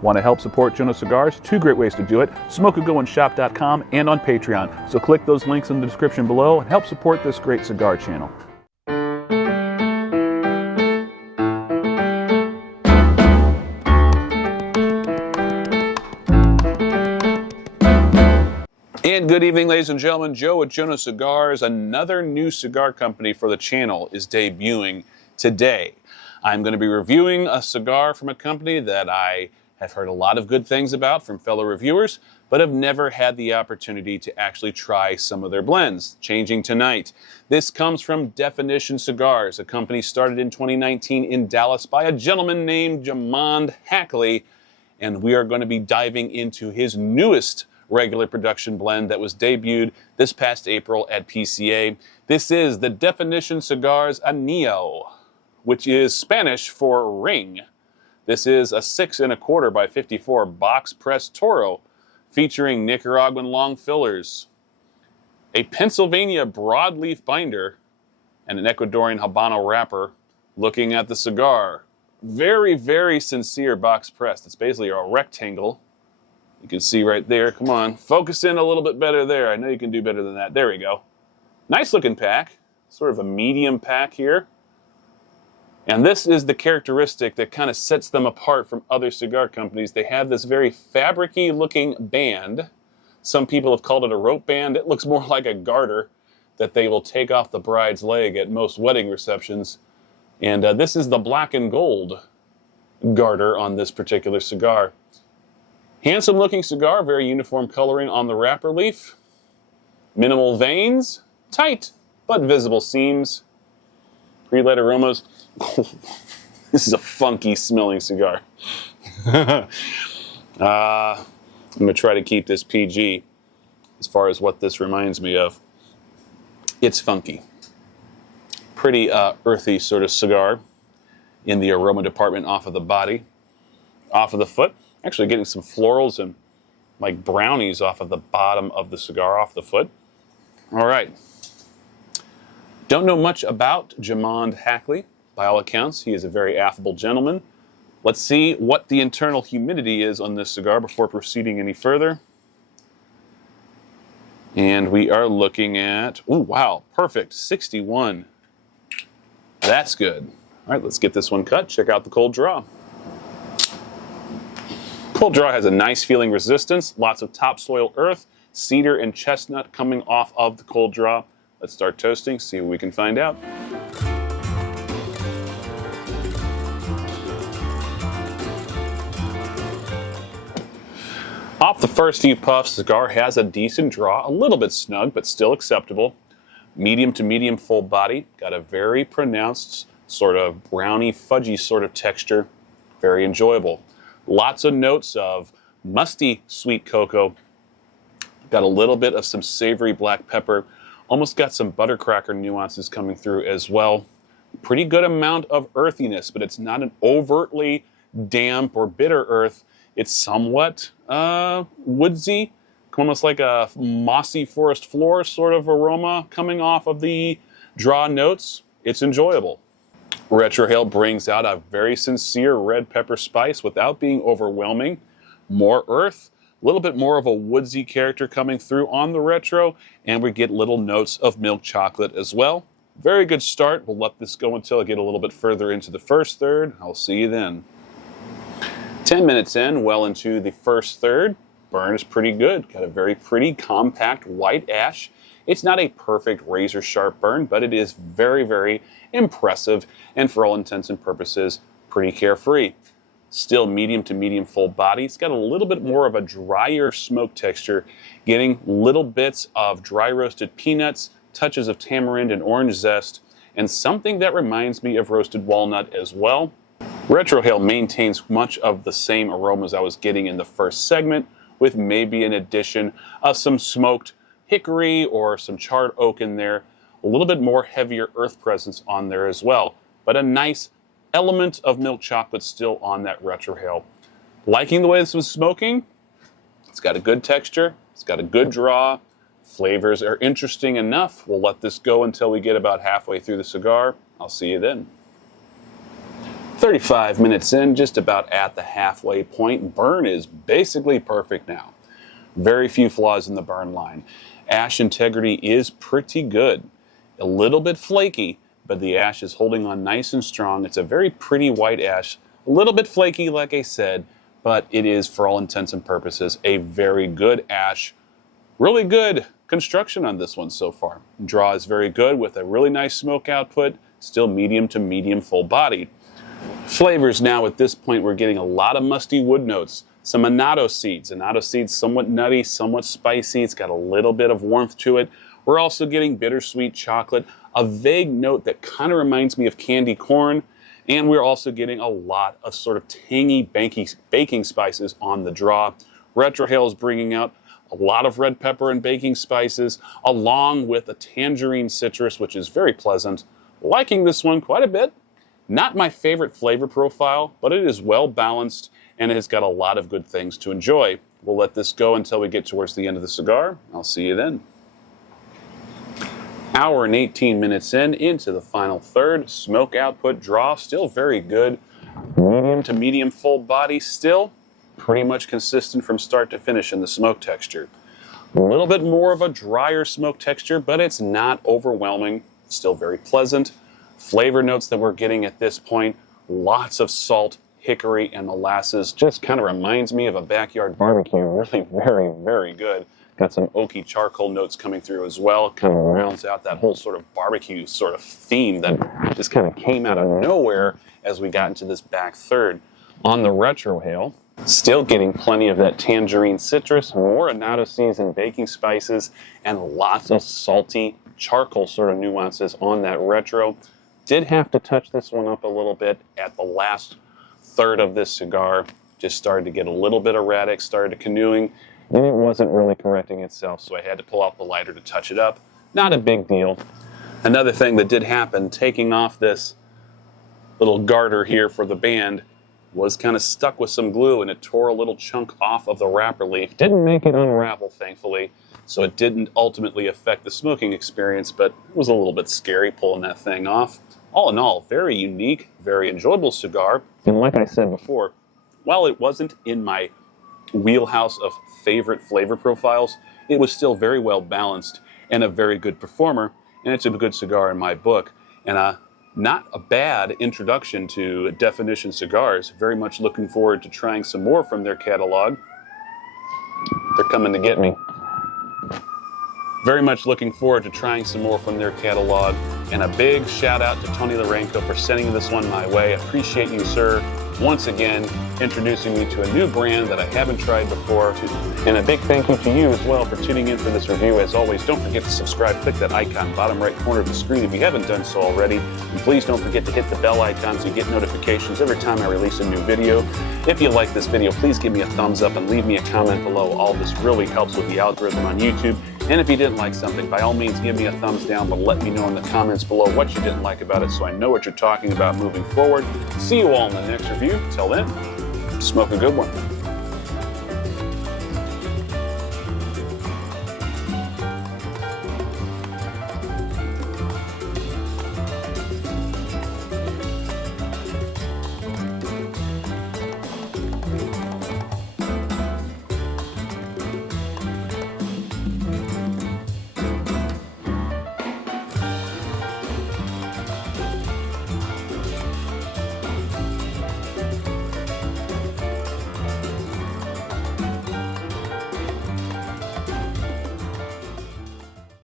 Want to help support Jonose Cigars? Two great ways to do it: smokeagoandshop.com and on Patreon. So click those links in the description below and help support this great cigar channel. And good evening, ladies and gentlemen. Joe at Jonose Cigars. Another new cigar company for the channel is debuting today. I'm going to be reviewing a cigar from a company that I have heard a lot of good things about from fellow reviewers, but have never had the opportunity to actually try some of their blends. Changing tonight. This comes from Definiton Cigars, a company started in 2019 in Dallas by a gentleman named Jonose Hackley, and we are going to be diving into his newest regular production blend that was debuted this past April at PCA. This is the Definiton Cigars Anillo, which is Spanish for ring. This is a 6 1/4 by 54 box press Toro featuring Nicaraguan long fillers, a Pennsylvania broadleaf binder, and an Ecuadorian Habano wrapper. Looking at the cigar, very, very sincere box press. It's basically a rectangle. You can see right there. Come on, focus in a little bit better there. I know you can do better than that. There we go. Nice looking pack, sort of a medium pack here. And this is the characteristic that kind of sets them apart from other cigar companies. They have this very fabric-y looking band. Some people have called it a rope band. It looks more like a garter that they will take off the bride's leg at most wedding receptions. And this is the black and gold garter on this particular cigar. Handsome looking cigar, very uniform coloring on the wrapper leaf. Minimal veins, tight but visible seams. Pre-lit aromas. This is a funky smelling cigar. I'm going to try to keep this PG as far as what this reminds me of. It's funky. Pretty earthy sort of cigar in the aroma department off of the body, off of the foot. Actually getting some florals and like brownies off of the bottom of the cigar, off the foot. All right. Don't know much about Jonose Hackley. By all accounts, he is a very affable gentleman. Let's see what the internal humidity is on this cigar before proceeding any further. And we are looking at, oh wow, perfect, 61. That's good. All right, let's get this one cut. Check out the cold draw. Cold draw has a nice feeling resistance, lots of topsoil earth, cedar and chestnut coming off of the cold draw. Let's start toasting, see what we can find out. Off the first few puffs, the cigar has a decent draw, a little bit snug, but still acceptable. Medium to medium full body, got a very pronounced sort of browny, fudgy sort of texture, very enjoyable. Lots of notes of musty sweet cocoa. Got a little bit of some savory black pepper. Almost got some buttercracker nuances coming through as well. Pretty good amount of earthiness, but it's not an overtly damp or bitter earth. It's somewhat woodsy, almost like a mossy forest floor sort of aroma coming off of the draw notes. It's enjoyable. Retrohale brings out a very sincere red pepper spice without being overwhelming. More earth, a little bit more of a woodsy character coming through on the retro, and we get little notes of milk chocolate as well. Very good start. We'll let this go until I get a little bit further into the first third. I'll see you then. 10 minutes in, well into the first third. Burn is pretty good. Got a very pretty compact white ash. It's not a perfect razor sharp burn, but it is very, very impressive, and for all intents and purposes, pretty carefree. Still medium to medium full body. It's got a little bit more of a drier smoke texture, getting little bits of dry roasted peanuts, touches of tamarind and orange zest, and something that reminds me of roasted walnut as well. Retrohale maintains much of the same aromas I was getting in the first segment, with maybe an addition of some smoked hickory or some charred oak in there. A little bit more heavier earth presence on there as well, but a nice element of milk chocolate still on that retrohale. Liking the way this was smoking. It's got a good texture. It's got a good draw. Flavors are interesting enough. We'll let this go until we get about halfway through the cigar. I'll see you then. 35 minutes in, just about at the halfway point. Burn is basically perfect now. Very few flaws in the burn line. Ash integrity is pretty good. A little bit flaky, but the ash is holding on nice and strong. It's a very pretty white ash. A little bit flaky, like I said, but it is, for all intents and purposes, a very good ash. Really good construction on this one so far. Draw is very good with a really nice smoke output, still medium to medium full bodied. Flavors now at this point, we're getting a lot of musty wood notes. Some annatto seeds. Annatto seeds somewhat nutty, somewhat spicy. It's got a little bit of warmth to it. We're also getting bittersweet chocolate, a vague note that kind of reminds me of candy corn. And we're also getting a lot of sort of tangy baking spices on the draw. Retrohale is bringing out a lot of red pepper and baking spices, along with a tangerine citrus, which is very pleasant. Liking this one quite a bit. Not my favorite flavor profile, but it is well balanced and it has got a lot of good things to enjoy. We'll let this go until we get towards the end of the cigar. I'll see you then. Hour and 18 minutes into the final third. Smoke output, draw, still very good. Medium to medium full body, still pretty much consistent from start to finish in the smoke texture. A little bit more of a drier smoke texture, but it's not overwhelming. Still very pleasant. Flavor notes that we're getting at this point, lots of salt, hickory, and molasses. Just kind of reminds me of a backyard barbecue. Really very, very good. Got some oaky charcoal notes coming through as well. Kind of rounds out that whole sort of barbecue sort of theme that just kind of came out of nowhere as we got into this back third. On the retrohale, still getting plenty of that tangerine citrus, more annatto seeds and baking spices, and lots of salty charcoal sort of nuances on that retro. Did have to touch this one up a little bit at the last third of this cigar. Just started to get a little bit erratic, started canoeing, and it wasn't really correcting itself, so I had to pull out the lighter to touch it up. Not a big deal. Another thing that did happen, taking off this little garter here for the band, was kind of stuck with some glue and it tore a little chunk off of the wrapper leaf. Didn't make it unravel, thankfully, so it didn't ultimately affect the smoking experience, but it was a little bit scary pulling that thing off. All in all, very unique, very enjoyable cigar. And like I said before, while it wasn't in my wheelhouse of favorite flavor profiles, it was still very well balanced and a very good performer, and it's a good cigar in my book. And not a bad introduction to Definiton Cigars. Very much looking forward to trying some more from their catalog. They're coming to get me. Very much looking forward to trying some more from their catalog. And a big shout out to Tony Larenko for sending this one my way. Appreciate you, sir, once again introducing me to a new brand that I haven't tried before. And a big thank you to you as well for tuning in for this review. As always, don't forget to subscribe. Click that icon bottom right corner of the screen if you haven't done so already. And please don't forget to hit the bell icon so you get notifications every time I release a new video. If you like this video, please give me a thumbs up and leave me a comment below. All this really helps with the algorithm on YouTube. And if you didn't like something, by all means, give me a thumbs down, but let me know in the comments below what you didn't like about it so I know what you're talking about moving forward. See you all in the next review. Till then, smoke a good one.